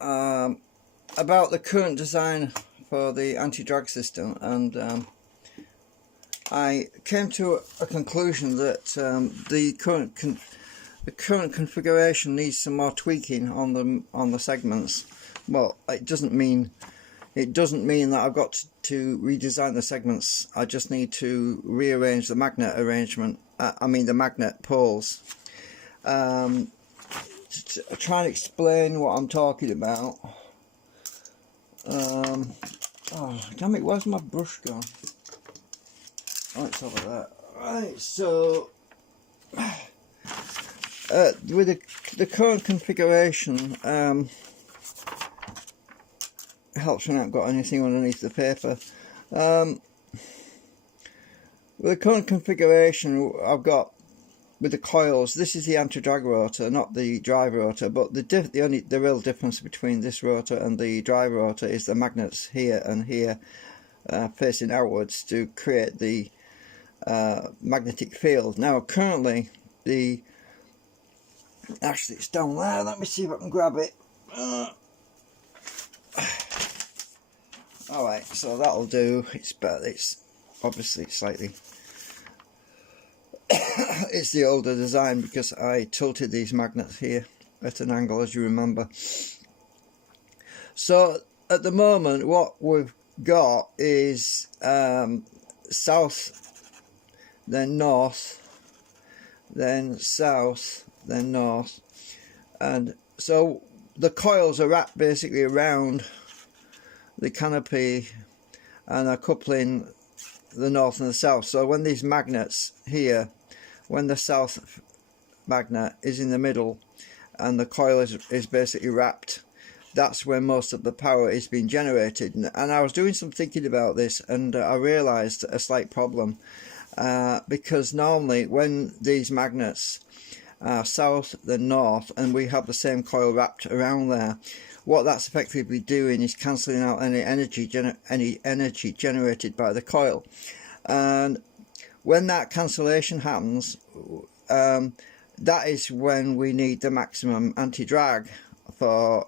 about the current design for the anti-drag system, and I came to a conclusion that the current configuration needs some more tweaking on the segments. Well, it doesn't mean that I've got to redesign the segments. I just need to rearrange the magnet arrangement. The magnet poles. To try and explain what I'm talking about. Oh damn it! Where's my brush gone? Oh, it's over there. Right. So with the current configuration, it helps when I haven't got anything underneath the paper. With the current configuration I've got with the coils, this is the anti-drag rotor, not the drive rotor, but the real difference between this rotor and the drive rotor is the magnets here and here facing outwards to create the magnetic field. Now currently actually it's down there, let me see if I can grab it. Alright, so that'll do. It's better, it's obviously slightly it's the older design because I tilted these magnets here at an angle, as you remember. So at the moment what we've got is south, then north, then south, then north, and so the coils are wrapped basically around the canopy and are coupling the north and the south. So when these magnets here, when the south magnet is in the middle and the coil is basically wrapped, that's where most of the power is being generated. And I was doing some thinking about this, and I realized a slight problem, because normally when these magnets are south then north and we have the same coil wrapped around there, what that's effectively doing is cancelling out any energy generated by the coil. And when that cancellation happens, that is when we need the maximum anti-drag to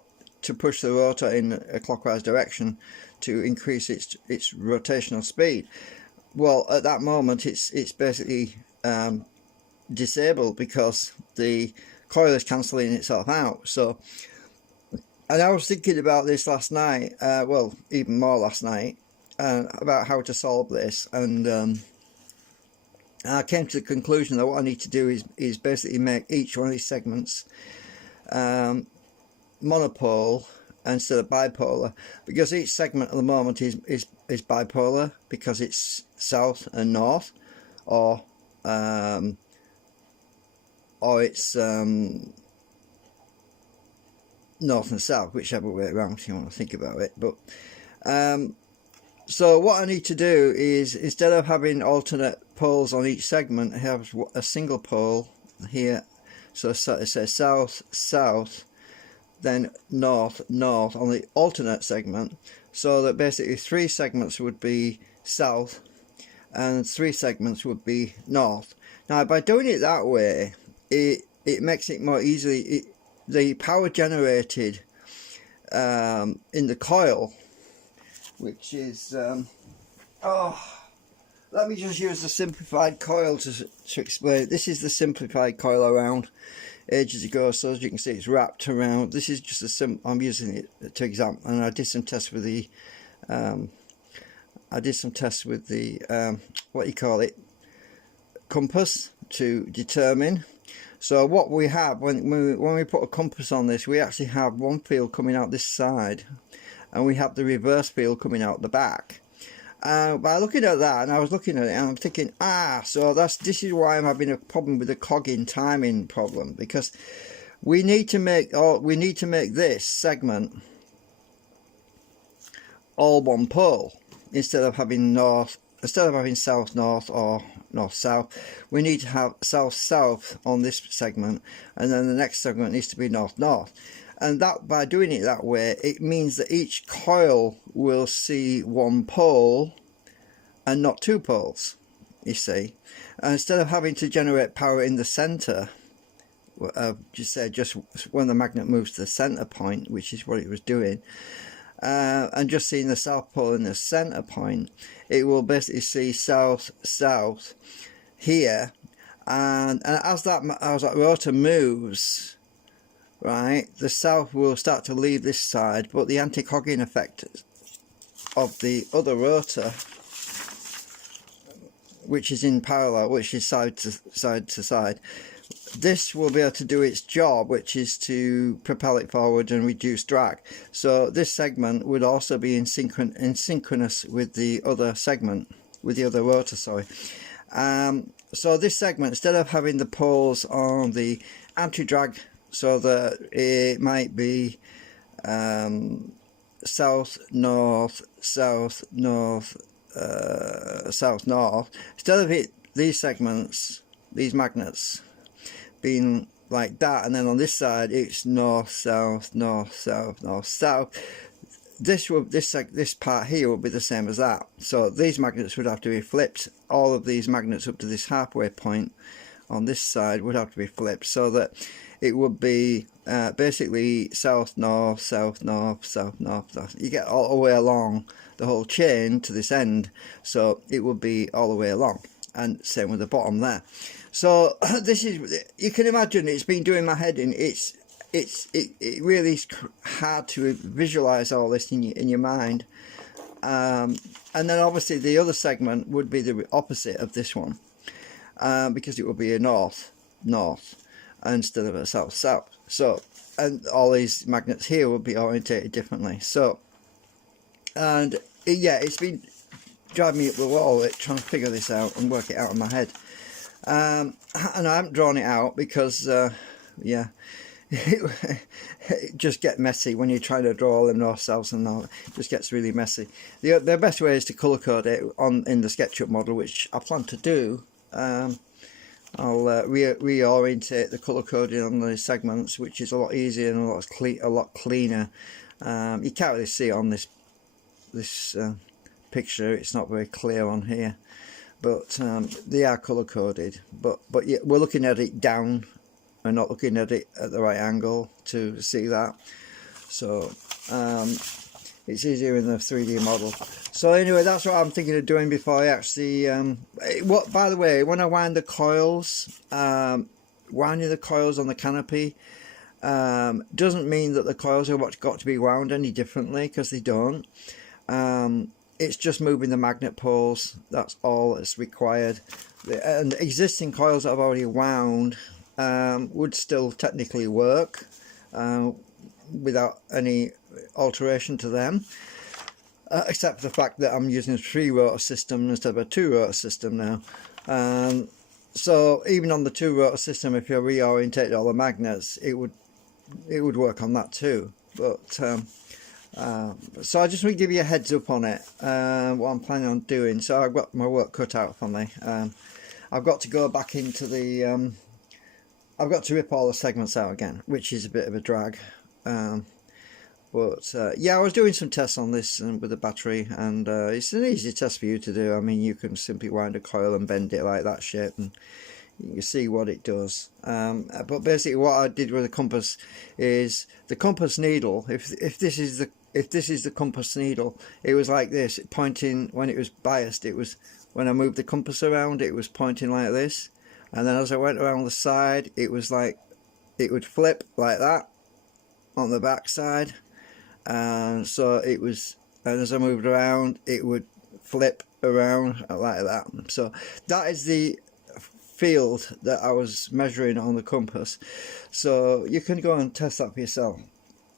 push the rotor in a clockwise direction to increase its rotational speed. Well, at that moment it's basically disabled because the coil is cancelling itself out. So, and I was thinking about this last night, well, even more last night, about how to solve this, and I came to the conclusion that what I need to do is basically make each one of these segments monopole instead of bipolar, because each segment at the moment is bipolar because it's south and north, or it's north and south, whichever way around you want to think about it. But so what I need to do is, instead of having alternate poles on each segment, have a single pole here. So it says south, south, then north, north on the alternate segment, so that basically 3 segments would be south and 3 segments would be north. Now by doing it that way, it makes it more easily, the power generated in the coil, which is let me just use the simplified coil to explain. This is the simplified coil around ages ago, so as you can see it's wrapped around. This is just I'm using it to example, and I did some tests with the what you call it, compass, to determine. So what we have, when we put a compass on this, we actually have one field coming out this side and we have the reverse field coming out the back. By looking at that, and I was looking at it and I'm thinking, so this is why I'm having a problem with the cogging timing problem, because we need to make this segment all one pole instead of having south north or north south. We need to have south south on this segment, and then the next segment needs to be north north. And that, by doing it that way, it means that each coil will see one pole and not 2 poles, you see. And instead of having to generate power in the center, just said, just when the magnet moves to the center point, which is what it was doing, and just seeing the south pole in the center point, it will basically see south south here, and as that rotor moves, right, the south will start to leave this side, but the anti-cogging effect of the other rotor, which is in parallel, which is side to side, this will be able to do its job, which is to propel it forward and reduce drag. So this segment would also be in synchronous with the other segment, with the other rotor, sorry. So this segment, instead of having the poles on the anti-drag, so that it might be south north south north south north, instead of these segments, these magnets being like that, and then on this side it's north south north south north south, this part here will be the same as that. So these magnets would have to be flipped. All of these magnets up to this halfway point on this side would have to be flipped, so that it would be basically south north south north south north south. You get all the way along the whole chain to this end, so it would be all the way along, and same with the bottom there. So this is, you can imagine, it's been doing my head in. It really is hard to visualize all this in your mind, and then obviously the other segment would be the opposite of this one, because it would be a north north instead of a south south. So, and all these magnets here would be orientated differently. So, and yeah, it's been driving me up the wall trying to figure this out and work it out in my head. And I haven't drawn it out because yeah, it just gets messy when you try to draw all the north south and all. It just gets really messy. The best way is to colour code it in the SketchUp model, which I plan to do. I'll reorientate the colour coding on the segments, which is a lot easier and a lot cleaner. You can't really see it on this picture. It's not very clear on here, but they are colour coded. But yeah, we're looking at it down. We're not looking at it at the right angle to see that. So it's easier in the 3D model. So anyway, that's what I'm thinking of doing before I actually by the way, when I wind the coils, winding the coils on the canopy doesn't mean that the coils are what's got to be wound any differently, because they don't. It's just moving the magnet poles. That's all that's required. And the existing coils that I've already wound would still technically work without any alteration to them, except for the fact that I'm using a 3-rotor system instead of a 2-rotor system now. So even on the 2-rotor system, if you reorientate all the magnets, it would work on that too. But so I just want to give you a heads up on it, what I'm planning on doing. So I've got my work cut out for me. I've got to go back into the I've got to rip all the segments out again, which is a bit of a drag. But yeah, I was doing some tests on this with the battery, and it's an easy test for you to do. I mean, you can simply wind a coil and bend it like that shape, and you can see what it does. But basically what I did with the compass is the compass needle, if this is the compass needle, it was like this, pointing. When it was biased, it was, when I moved the compass around, it was pointing like this, and then as I went around the side, it was like, it would flip like that on the back side, and so it was, and as I moved around, it would flip around like that. So that is the field that I was measuring on the compass, so you can go and test that for yourself.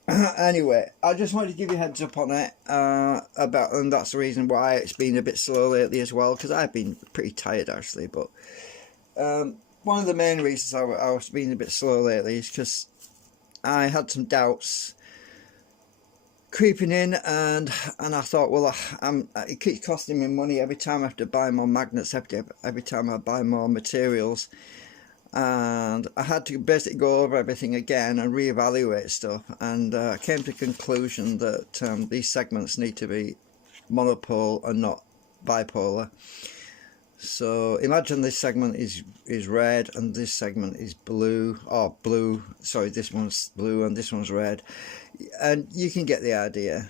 Anyway, I just wanted to give you a heads up on it, and that's the reason why it's been a bit slow lately as well, because I've been pretty tired actually. But one of the main reasons I was being a bit slow lately is because I had some doubts creeping in, and I thought, well, it keeps costing me money every time I have to buy more magnets, every time I buy more materials, and I had to basically go over everything again and reevaluate stuff, and I came to the conclusion that these segments need to be monopole and not bipolar. So imagine this segment is red and this segment is blue, or blue, sorry, this one's blue and this one's red, and you can get the idea.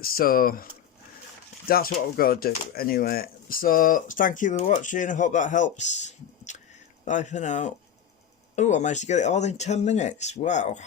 So that's what we're going to do anyway. So thank you for watching, I hope that helps. Bye for now. Oh, I managed to get it all in 10 minutes, wow.